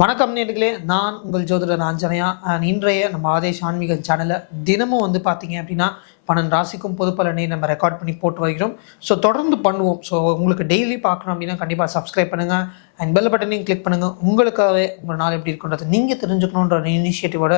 வணக்கம் நேர்களே, நான் உங்கள் ஜோதிடர் ஆஞ்சனையா. இன்றைய நம்ம ஆதேஷ் ஆன்மீக சேனலை தினமும் பார்த்தீங்க அப்படின்னா 12 ராசிக்கும் பொது பலனை நம்ம ரெக்கார்ட் பண்ணி போட்டு வருகிறோம். ஸோ தொடர்ந்து பண்ணுவோம். ஸோ உங்களுக்கு டெய்லி பார்க்கணும் அப்படின்னா கண்டிப்பாக சப்ஸ்கிரைப் பண்ணுங்கள் அண்ட் பெல் பட்டனையும் கிளிக் பண்ணுங்கள். உங்களுக்காகவே உங்கள் நாள் எப்படி இருக்குன்றது நீங்கள் தெரிஞ்சுக்கணுன்ற இனிஷியேட்டிவோட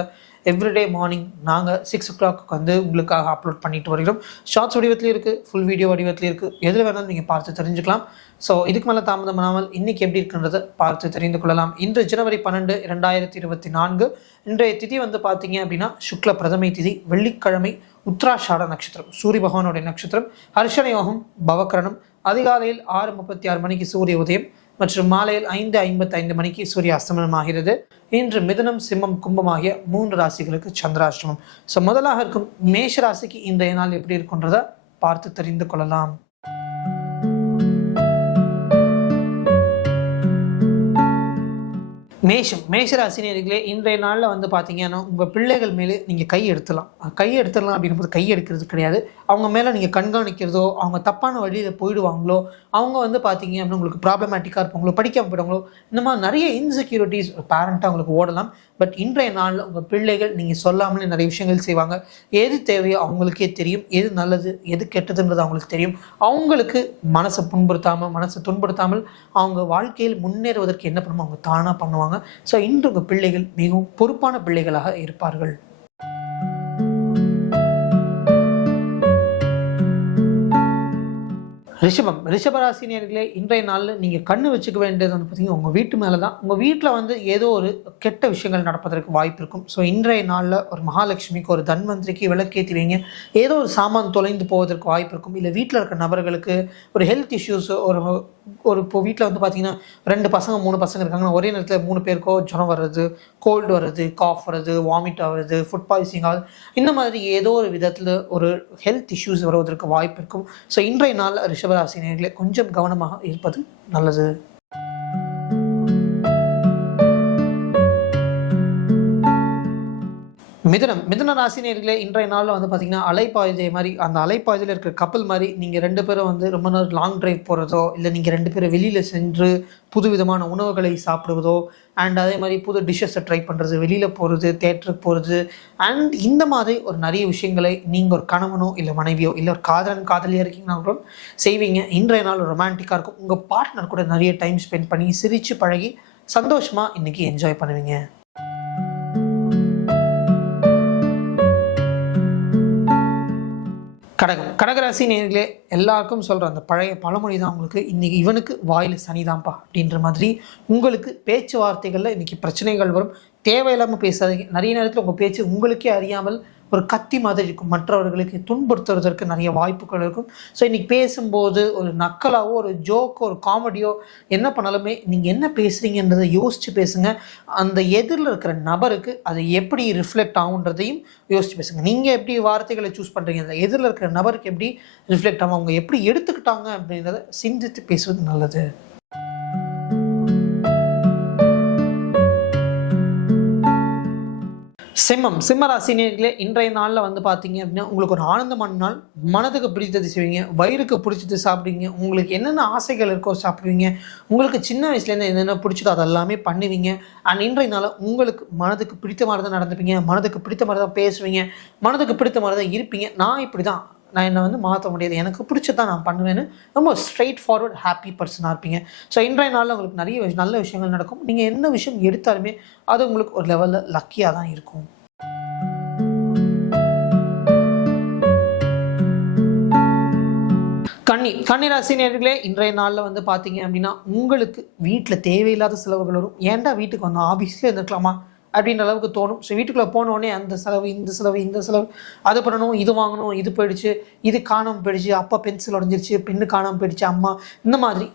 எவ்ரிடே மார்னிங் நாங்கள் 6 o'clock உங்களுக்காக அப்லோட் பண்ணிட்டு வருகிறோம். ஷார்ட்ஸ் வடிவத்துலேயும் இருக்குது, ஃபுல் வீடியோ வடிவத்துலேயும் இருக்குது. எதில் வேணாலும் நீங்கள் பார்த்து தெரிஞ்சுக்கலாம். ஸோ இதுக்கு மேலே தாமதம் பண்ணாமல் இன்றைக்கி எப்படி இருக்குன்றதை பார்த்து தெரிந்து கொள்ளலாம். இன்று ஜனவரி 12, 2024. இன்றைய திதி பார்த்தீங்க அப்படின்னா சுக்ல பிரதமை திதி, வெள்ளிக்கிழமை, உத்ராஷாட நட்சத்திரம், சூரிய பகவானுடைய நட்சத்திரம், ஹர்ஷண யோகம், பவக்கரணம். அதிகாலையில் 6:36 மணிக்கு சூரிய உதயம் மற்றும் மாலையில் 5:55 மணிக்கு சூரிய அஸ்தமனம் ஆகிறது. இன்று மிதுனம், சிம்மம், கும்பம் ஆகிய 3 ராசிகளுக்கு சந்திராஷ்டமம். ஸோ முதலாக இருக்கும் மேஷ ராசிக்கு இன்றைய நாள் எப்படி இருக்குன்றதை பார்த்து தெரிந்து கொள்ளலாம். மேஷராசினியர்களே, இன்றைய நாளில் பார்த்தீங்கன்னா உங்கள் பிள்ளைகள் மேலே நீங்கள் கை எடுத்துடலாம் அப்படின்னு போது கை எடுக்கிறது கிடையாது. அவங்க மேலே நீங்கள் கண்காணிக்கிறதோ, அவங்க தப்பான வழியில் போயிடுவாங்களோ, அவங்க பார்த்தீங்க அப்படின்னா உங்களுக்கு ப்ராப்ளமேட்டிக்காக இருப்பாங்களோ, படிக்காமல் போயிடுவாங்களோ, இந்த மாதிரி நிறைய இன்செக்யூரிட்டிஸ் பேரண்ட்டாக உங்களுக்கு ஓடலாம். பட் இன்றைய நாளில் உங்கள் பிள்ளைகள் நீங்கள் சொல்லாமலே நிறைய விஷயங்கள் செய்வாங்க. எது தேவையோ அவங்களுக்கே தெரியும், எது நல்லது எது கெட்டதுன்றது அவங்களுக்கு தெரியும். அவங்களுக்கு மனசை துன்புறுத்தாமல் அவங்க வாழ்க்கையில் முன்னேறுவதற்கு என்ன பண்ணுமோ அவங்க தானாக பண்ணுவாங்க. ஸோ இன்று உங்கள் பிள்ளைகள் மிகவும் பொறுப்பான பிள்ளைகளாக இருப்பார்கள். ரிஷபராசினியர்களே, இன்றைய நாளில் நீங்கள் கண்ணு வச்சுக்க வேண்டியது பார்த்தீங்கன்னா உங்கள் வீட்டு மேலே தான். உங்கள் வீட்டில் ஏதோ ஒரு கெட்ட விஷயங்கள் நடப்பதற்கு வாய்ப்பு இருக்கும். ஸோ இன்றைய நாளில் ஒரு மகாலட்சுமிக்கு, ஒரு தன்வந்திரிக்கு விளக்கேற்றி வைங்க. ஏதோ ஒரு சாமான் தொலைந்து போவதற்கு வாய்ப்பு இருக்கும். இல்லை வீட்டில் இருக்கிற நபர்களுக்கு ஒரு ஹெல்த் இஷ்யூஸ், இப்போ வீட்டில் பார்த்தீங்கன்னா 2 பசங்க 3 பசங்க இருக்காங்கன்னா ஒரே நேரத்தில் 3 பேருக்கோ ஜுரம் வர்றது, கோல்டு வர்றது, காஃப் வர்றது, வாமிட் ஆகுறது, ஃபுட் பாய்சிங் ஆகுது, இந்த மாதிரி ஏதோ ஒரு விதத்தில் ஒரு ஹெல்த் இஷ்யூஸ் வருவதற்கு வாய்ப்பு இருக்கும். ஸோ இன்றைய நாள் ரிஷபராசினியர்களே கொஞ்சம் கவனமாக இருப்பது நல்லது. மிதுன ராசினியர்களே, இன்றைய நாளில் பார்த்தீங்கன்னா அலைப்பாய்தை மாதிரி, அந்த அலைப்பாய்தையில் இருக்கிற கப்பல் மாதிரி நீங்கள் 2 பேரும் ரொம்ப நேரம் லாங் டிரைவ் போகிறதோ, இல்லை நீங்கள் 2 பேரும் வெளியில் சென்று புது விதமான உணவுகளை சாப்பிடுவதோ, அண்ட் அதே மாதிரி புது டிஷ்ஷஸை ட்ரை பண்ணுறது, வெளியில் போகிறது, தேட்டருக்கு போகிறது, அண்ட் இந்த மாதிரி ஒரு நிறைய விஷயங்களை நீங்கள் ஒரு கணவனோ இல்லை மனைவியோ இல்லை ஒரு காதலியாக இருக்கீங்கன்னா கூட செய்வீங்க. இன்றைய நாள் ரொமான்டிக்காக இருக்கும். உங்கள் பார்ட்னர் கூட நிறைய டைம் ஸ்பெண்ட் பண்ணி சிரித்து பழகி சந்தோஷமாக இன்றைக்கி என்ஜாய் பண்ணுவீங்க. கடகராசி நேர்களே, எல்லாருக்கும் சொல்கிற அந்த பழைய பழமொழி தான் உங்களுக்கு இன்றைக்கி இவனுக்கு வாயில் சனிதான்ப்பா அப்படின்ற மாதிரி. உங்களுக்கு பேச்சுவார்த்தைகளில் இன்றைக்கி பிரச்சனைகள் வரும். தேவையில்லாமல் பேசாதீங்க. நிறைய நேரத்தில் உங்கள் பேச்சு உங்களுக்கே அறியாமல் ஒரு கத்தி மாதிரி இருக்கும். மற்றவர்களுக்கு துன்புறுத்துவதற்கு நிறைய வாய்ப்புகள் இருக்கும். ஸோ இன்றைக்கி பேசும்போது ஒரு நக்கலாவோ, ஒரு ஜோக்கோ, ஒரு காமெடியோ என்ன பண்ணாலுமே நீங்கள் என்ன பேசுகிறீங்கன்றதை யோசித்து பேசுங்க. அந்த எதிரில் இருக்கிற நபருக்கு அது எப்படி ரிஃப்ளெக்ட் ஆகுன்றதையும் யோசித்து பேசுங்க. நீங்கள் எப்படி வார்த்தைகளை சூஸ் பண்ணுறீங்க, அந்த எதிரில் இருக்கிற நபருக்கு எப்படி ரிஃப்ளெக்ட் ஆகும், அவங்க எப்படி எடுத்துக்கிட்டாங்க அப்படின்றத சிந்தித்து பேசுவது நல்லது. சிம்ம ராசினியர்களே, இன்றைய நாளில் பார்த்தீங்க அப்படின்னா உங்களுக்கு ஒரு ஆனந்தமான நாள். மனதுக்கு பிடித்தது செய்வீங்க, வயிறுக்கு பிடிச்சது சாப்பிடுவீங்க, உங்களுக்கு என்னென்ன ஆசைகள் இருக்கோ சாப்பிடுவீங்க, உங்களுக்கு சின்ன வயசுலேருந்து என்னென்ன பிடிச்சதோ அதெல்லாமே பண்ணுவீங்க. அண்ட் இன்றைய நாள் உங்களுக்கு மனதுக்கு பிடித்த மாதிரி தான் நடந்துப்பீங்க, மனதுக்கு பிடித்த மாதிரி தான் பேசுவீங்க, மனதுக்கு பிடித்த மாதிரி தான் இருப்பீங்க. நான் என்னை மாற்ற முடியாது, எனக்கு பிடிச்சதான் நான் பண்ணுவேன்னு ரொம்ப ஸ்ட்ரெயிட் ஃபார்வர்ட் ஹாப்பி பர்சனாக இருப்பீங்க. ஸோ இன்றைய நாளில் உங்களுக்கு நிறைய நல்ல விஷயங்கள் நடக்கும். நீங்கள் என்ன விஷயம் எடுத்தாலுமே அது உங்களுக்கு ஒரு லெவலில் லக்கியாக தான் இருக்கும். கன்னி ராசினியர்களே, இன்றைய நாளில் பார்த்தீங்க அப்படின்னா உங்களுக்கு வீட்டில் தேவையில்லாத செலவுகள் வரும். ஏன்டா வீட்டுக்கு வந்தோம், ஆஃபீஸ்லேயே இருந்துக்கலாமா அப்படின்ற அளவுக்கு தோணும். ஸோ வீட்டுக்குள்ளே போனோடனே அந்த செலவு இந்த செலவு அது பண்ணணும், இது வாங்கணும், இது போயிடுச்சு, இது காணாமல் போயிடுச்சு, அப்பா பென்சில் உடஞ்சிருச்சு, பெண்ணு காணாமல் போயிடுச்சு, அம்மா, இந்த மாதிரி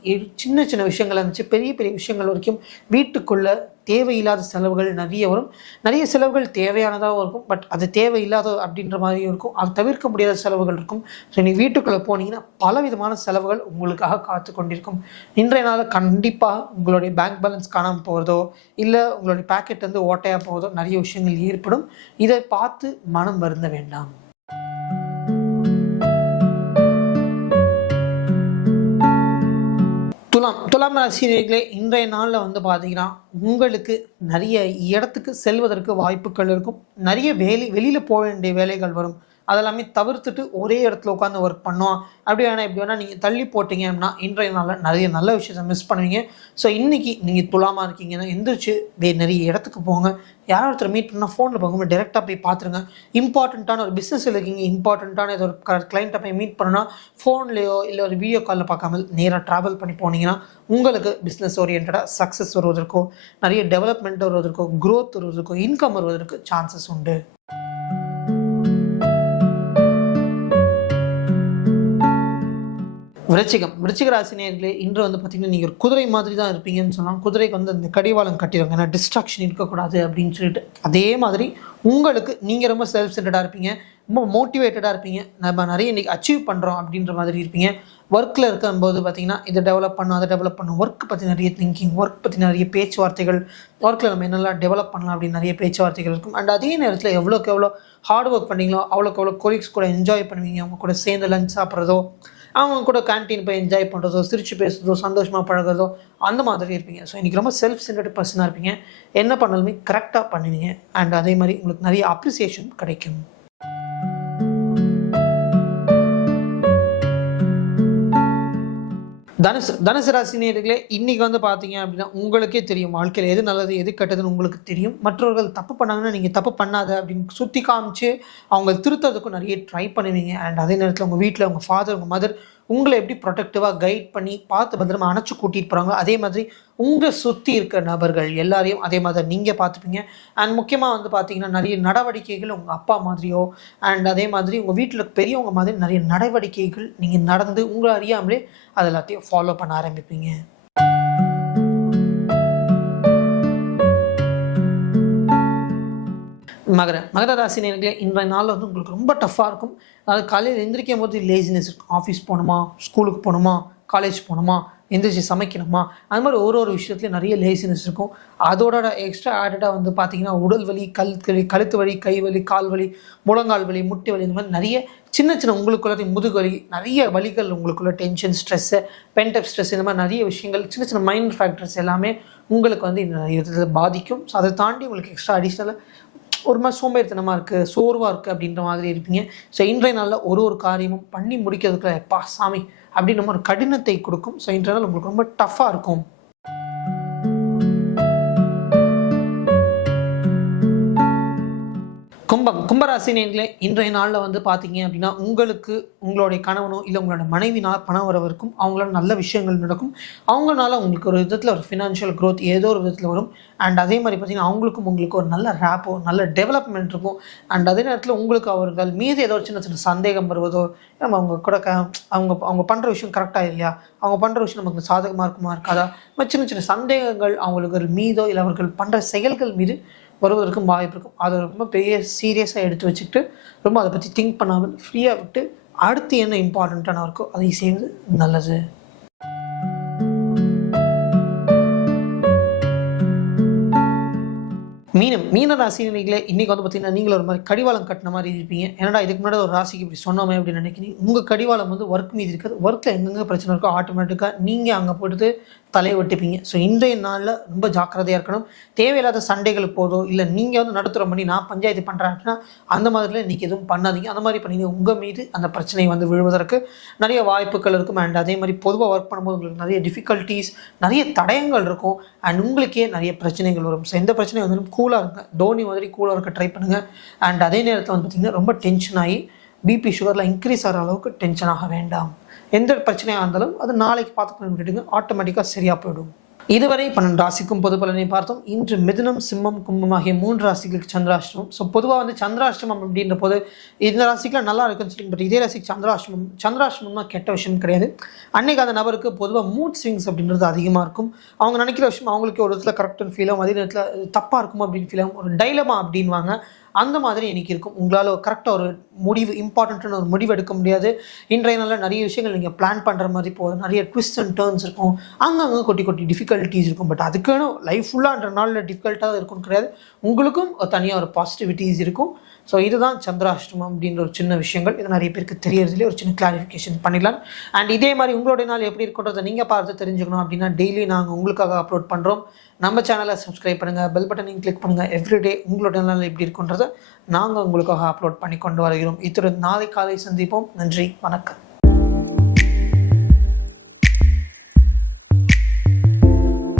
சின்ன சின்ன விஷயங்கள் இருந்துச்சு. பெரிய பெரிய விஷயங்கள் வரைக்கும் வீட்டுக்குள்ளே தேவையில்லாத செலவுகள் நிறைய வரும். நிறைய செலவுகள் தேவையானதாகவும் இருக்கும், பட் அது தேவையில்லாத அப்படின்ற மாதிரியும் இருக்கும். அது தவிர்க்க முடியாத செலவுகள் இருக்கும். ஸோ நீங்கள் வீட்டுக்குள்ளே போனீங்கன்னா பலவிதமான செலவுகள் உங்களுக்காக காத்து கொண்டிருக்கும். இன்றைய நாளில் கண்டிப்பாக உங்களுடைய பேங்க் பேலன்ஸ் காணாமல் போகிறதோ, இல்லை உங்களுடைய பேக்கெட் ஓட்டையாக போகிறதோ நிறைய விஷயங்கள் ஏற்படும். இதை பார்த்து மனம் வருந்த வேண்டாம். துலாம் ராசினியர்களே, இன்றைய நாளில் வந்து பார்த்தீங்கன்னா உங்களுக்கு நிறைய இடத்துக்கு செல்வதற்கு வாய்ப்புகள் இருக்கும். நிறைய வெளியில் போக வேண்டிய வேலைகள் வரும். அதெல்லாமே தவிர்த்துட்டு ஒரே இடத்துல உட்காந்து ஒர்க் பண்ணோம் அப்படி வேணா இப்படி வேணா நீங்கள் தள்ளி போட்டிங்க அப்படின்னா இன்றைய நாளில் நிறைய நல்ல விஷயத்தை மிஸ் பண்ணுவீங்க. ஸோ இன்றைக்கி நீங்கள் துலாமாக இருக்கீங்கன்னா எந்திரிச்சு நிறைய இடத்துக்கு போங்க. யார் ஒருத்தர் மீட் பண்ணால் ஃபோனில் போகும்போது டேரெக்டாக போய் பார்த்துருங்க. இம்பார்ட்டண்ட்டான ஒரு பிஸ்னஸில் இருக்கீங்க, இம்பார்ட்டண்ட்டான ஏதோ ஒரு கிளைண்ட்டை போய் மீட் பண்ணணும்னா ஃபோன்லேயோ இல்லை ஒரு வீடியோ காலில் பார்க்காமல் நேராக ட்ராவல் பண்ணி போனீங்கன்னா உங்களுக்கு பிஸ்னஸ் ஓரியன்டாக சக்ஸஸ் வருவதற்கோ நிறைய டெவலப்மெண்ட் வருவதற்கோ க்ரோத் வருவதற்கோ இன்கம் வருவதற்கு சான்சஸ் உண்டு. விருச்சிக ராசினியர்களே, இன்று வந்து பார்த்தீங்கன்னா நீங்கள் ஒரு குதிரை மாதிரி தான் இருப்பீங்கன்னு சொன்னால் குதிரைக்கு வந்து அந்த கடிவாளம் கட்டிடுவாங்க, ஏன்னா டிஸ்ட்ராக்ஷன் இருக்கக்கூடாது அப்படின்னு சொல்லிட்டு. அதே மாதிரி உங்களுக்கு நீங்கள் ரொம்ப செல்ஃப் சென்டர்டாக இருப்பீங்க, ரொம்ப மோட்டிவேட்டடாக இருப்பீங்க. நம்ம நிறைய இன்றைக்கி அச்சீவ் பண்ணுறோம் அப்படின்ற மாதிரி இருப்பீங்க. ஒர்க்கில் இருக்கும்போது பார்த்தீங்கன்னா இதை டெவலப் பண்ணும் அதை டெவலப் பண்ணும், ஒர்க் பற்றி நிறைய திங்கிங், ஒர்க் பற்றி நிறைய பேச்சுவார்த்தைகள், ஒர்க்கில் நம்ம என்னெல்லாம் டெவலப் பண்ணலாம் அப்படின்னு நிறைய பேச்சுவார்த்தைகள் இருக்கும். அண்ட் அதே நேரத்தில் எவ்வளோக்கு எவ்வளோ ஹார்ட் ஒர்க் பண்ணீங்களோ அவ்வளோக்கு எவ்வளோ கொலீக்ஸ் கூட என்ஜாய் பண்ணுவீங்க. அவங்க கூட சேர்ந்து லஞ்ச் சாப்பிட்றதோ, அவங்க கூட கேன்டீன் போய் என்ஜாய் பண்ணுறதோ, சிரித்து பேசுகிறதோ, சந்தோஷமாக பழகிறதோ அந்த மாதிரி இருப்பீங்க. ஸோ இன்றைக்கி ரொம்ப செல்ஃப் சென்டர்டு பர்சனாக இருப்பீங்க. என்ன பண்ணாலுமே கரெக்டாக பண்ணுவீங்க. அண்ட் அதே மாதிரி உங்களுக்கு நிறைய அப்ரிசியேஷன் கிடைக்கும். தனுசு ராசினியர்களே, இன்றைக்கி வந்து பார்த்தீங்க அப்படின்னா உங்களுக்கே தெரியும் வாழ்க்கையில் எது நல்லது எது கெட்டதுன்னு உங்களுக்கு தெரியும். மற்றவர்கள் தப்பு பண்ணாங்கன்னா நீங்கள் தப்பு பண்ணாத அப்படின்னு சுற்றி காமிச்சு அவங்க திருத்தறதுக்கும் நிறைய ட்ரை பண்ணுவீங்க. அண்ட் அதே நேரத்தில் உங்கள் வீட்டில் உங்கள் ஃபாதர் உங்கள் மதர் உங்களை எப்படி ப்ரொடெக்டிவாக கைட் பண்ணி பார்த்து பத்திரமா அணைச்சி கூட்டிகிட்டு போகிறாங்களோ அதே மாதிரி உங்களை சுற்றி இருக்க நபர்கள் எல்லாரையும் அதே மாதிரி நீங்கள் பார்த்துப்பீங்க. அண்ட் முக்கியமாக வந்து பார்த்தீங்கன்னா நிறைய நடவடிக்கைகள் உங்கள் அப்பா மாதிரியோ அண்ட் அதே மாதிரி உங்கள் வீட்டில் பெரியவங்க மாதிரி நிறைய நடவடிக்கைகள் நீங்கள் நடந்து உங்களை அறியாமலே அது எல்லாத்தையும் ஃபாலோ பண்ண ஆரம்பிப்பீங்க. மகர ராசினியர்களே, இன்றைய நாளில் வந்து உங்களுக்கு ரொம்ப டஃப்பாக இருக்கும். அதாவது காலையில் எந்திரிக்கும் போது லேசினஸ் இருக்கும். ஆஃபீஸ் போகணுமா, ஸ்கூலுக்கு போகணுமா, காலேஜ் போகணுமா, எந்திரிச்சு சமைக்கணுமா, அது மாதிரி ஒரு விஷயத்துலையும் நிறைய லேசினஸ் இருக்கும். அதோட எக்ஸ்ட்ரா ஆடடாக வந்து பார்த்தீங்கன்னா உடல் வலி, கழுத்து வலி, கை வலி, கால் வலி, முழங்கால் வலி, முட்டி வலி, இந்த மாதிரி நிறைய சின்ன முதுகு வலி, நிறைய வலிகள் உங்களுக்குள்ள டென்ஷன், ஸ்ட்ரெஸ்ஸு, பென்டப் ஸ்ட்ரெஸ், இந்த மாதிரி நிறைய விஷயங்கள் சின்ன மைண்ட் ஃபேக்டர்ஸ் எல்லாமே உங்களுக்கு வந்து இந்த இதில் பாதிக்கும். ஸோ அதை தாண்டி உங்களுக்கு எக்ஸ்ட்ரா அடிஷ்னலாக ஒரு மாதிரி சோம்பேறித்தனமாக இருக்குது, சோர்வாக இருக்குது அப்படின்ற மாதிரி இருப்பீங்க. ஸோ இன்றைய நாளில் ஒரு காரியமும் பண்ணி முடிக்கிறதுக்குள்ள எப்பா சாமி அப்படின்னு ஒரு கடினத்தை கொடுக்கும். ஸோ இன்றைய நாள் உங்களுக்கு ரொம்ப டஃப்பாக இருக்கும். கும்பராசினியர்களே, இன்றைய நாளில் வந்து பார்த்தீங்க அப்படின்னா உங்களுக்கு உங்களுடைய கணவனோ இல்லை உங்களோட மனைவினால் பணம் வரவிருக்கும். அவங்களால நல்ல விஷயங்கள் நடக்கும். அவங்களால உங்களுக்கு ஒரு விதத்தில் ஒரு ஃபினான்ஷியல் க்ரோத் ஏதோ ஒரு விதத்தில் வரும். அண்ட் அதே மாதிரி பார்த்தீங்கன்னா உங்களுக்கு ஒரு நல்ல ரேப்போ நல்ல டெவலப்மெண்ட் இருக்கும். அண்ட் அதே நேரத்தில் உங்களுக்கு அவர்கள் மீது ஏதோ சின்ன சந்தேகம் வருவதோ, நம்ம அவங்க கூட அவங்க பண்ணுற விஷயம் கரெக்டாக இல்லையா, அவங்க பண்ணுற விஷயம் நமக்கு சாதகமாக இருக்குமா இருக்காதா, சின்ன சந்தேகங்கள் அவங்களுக்கு மீதோ இல்லை அவர்கள் பண்ணுற செயல்கள் மீது வருவதற்கும் வாய்ப்பு இருக்கும். அதை ரொம்ப பெரிய சீரியஸாக எடுத்து வச்சுக்கிட்டு ரொம்ப அதை பற்றி திங்க் பண்ணாமல் ஃப்ரீயாக விட்டு அடுத்து என்ன இம்பார்ட்டண்ட்டான இருக்கோ அதை செய்வது நல்லது. மீன ராசினிகளே, இன்றைக்கி வந்து பார்த்தீங்கன்னா நீங்கள் ஒரு மாதிரி கடிவாளம் கட்டின மாதிரி இருப்பீங்க. ஏன்னா இதுக்கு முன்னாடி ஒரு ராசிக்கு இப்படி சொன்னோமே அப்படின்னு நினைக்கிறீங்க. உங்கள் கடிவாளம் வந்து ஒர்க் மீது இருக்காது. ஒர்க்கில் எங்கெங்கே பிரச்சனை இருக்கோ ஆட்டோமேட்டிக்காக நீங்கள் அங்கே போட்டு தலையை வெட்டிப்பீங்க. ஸோ இன்றைய நாளில் ரொம்ப ஜாக்கிரதையாக இருக்கணும். தேவையில்லாத சண்டைகள் போதோ இல்லை நீங்கள் வந்து நடுத்தரம் பண்ணி நான் பஞ்சாயத்து பண்ணுறேன் அப்படின்னா அந்த மாதிரிலாம் இன்றைக்கி எதுவும் பண்ணாதீங்க. அந்த மாதிரி பண்ணி உங்கள் மீது அந்த பிரச்சனை வந்து விழுவதற்கு நிறைய வாய்ப்புகள் இருக்கும். அண்ட் அதே மாதிரி பொதுவாக ஒர்க் பண்ணும்போது உங்களுக்கு நிறைய டிஃபிகல்ட்டிஸ், நிறைய தடயங்கள் இருக்கும். அண்ட் உங்களுக்கே நிறைய பிரச்சனைகள் வரும். ஸோ எந்த பிரச்சனை வந்து கூலாக இருங்க, தோனி மாதிரி கூலாக இருக்க ட்ரை பண்ணுங்கள். அண்ட் அதே நேரத்தில் வந்து பார்த்திங்கன்னா ரொம்ப டென்ஷன் ஆகி பிபி சுகர்லாம் இன்க்ரீஸ் ஆகிற அளவுக்கு டென்ஷன் ஆக வேண்டாம். எந்த பிரச்சனையாக இருந்தாலும் அது நாளைக்கு பார்த்து பண்ணி விட்டுடுங்க, ஆட்டோமேட்டிக்காக சரியாக போயிடும். இதுவரை 12 ராசிக்கும் பொது பலனை பார்த்தோம். இன்று மிதுனம், சிம்மம், கும்பம் ஆகிய 3 ராசிகளுக்கு சந்திராஷ்டமம். ஸோ பொதுவாக வந்து சந்திராஷ்டமம் அப்படின்ற போது இந்த ராசிக்கெலாம் நல்லா இருக்குன்னு சொல்லி, பட் இதே ராசிக்கு சந்திராஷ்டமம்னா கெட்ட விஷயம் கிடையாது. அன்னைக்கு அந்த நபருக்கு பொதுவாக மூட் ஸ்விங்ஸ் அப்படின்றது அதிகமாக இருக்கும். அவங்க நினைக்கிற விஷயம் அவங்களுக்கு ஒரு இடத்துல கரெக்டுன்னு ஃபீல் ஆகும், அதே நேரத்தில் தப்பாக இருக்கும் அப்படின்னு ஃபீல் ஆகும். ஒரு டைலமா அப்படின்வாங்க, அந்த மாதிரி எனக்கு இருக்கும். உங்களால் கரெக்டாக ஒரு முடிவு, இம்பார்ட்டண்ட்டான ஒரு முடிவு எடுக்க முடியாது. இன்றைய நாளில் நிறைய விஷயங்கள் நீங்கள் பிளான் பண்ணுற மாதிரி போதும், நிறைய ட்விஸ்ட் அண்ட் டர்ன்ஸ் இருக்கும், அங்கங்கே கொட்டி டிஃபிகல்ட்டிஸ் இருக்கும். பட் அதுக்கான லைஃப் ஃபுல்லான்ற நாளில் டிஃபிகல்ட்டாக இருக்கும்னு கிடையாது. உங்களுக்கும் தனியாக ஒரு பாசிட்டிவிட்டிஸ் இருக்கும். ஸோ இதுதான் சந்திராஷ்டமம் அப்படின்ற ஒரு சின்ன விஷயங்கள். இது நிறைய பேருக்கு தெரியறதுலேயே ஒரு சின்ன கிளாரிஃபிகேஷன் பண்ணிடலாம். அண்ட் இதே மாதிரி உங்களுடைய நாள் எப்படி இருக்குன்றதை நீங்கள் பார்த்து தெரிஞ்சுக்கணும் அப்படின்னா டெய்லி நாங்கள் உங்களுக்காக அப்லோட் பண்ணுறோம். நம்ம சேனலை சப்ஸ்கிரைப் பண்ணுங்கள், பெல் பட்டனையும் கிளிக் பண்ணுங்கள். எவ்ரிடே உங்களுடைய நாள் எப்படி இருக்குன்றதை நாங்கள் உங்களுக்காக அப்லோட் பண்ணி கொண்டு வருகிறோம். இத்துடன் நாளை காலை சந்திப்போம். நன்றி, வணக்கம்.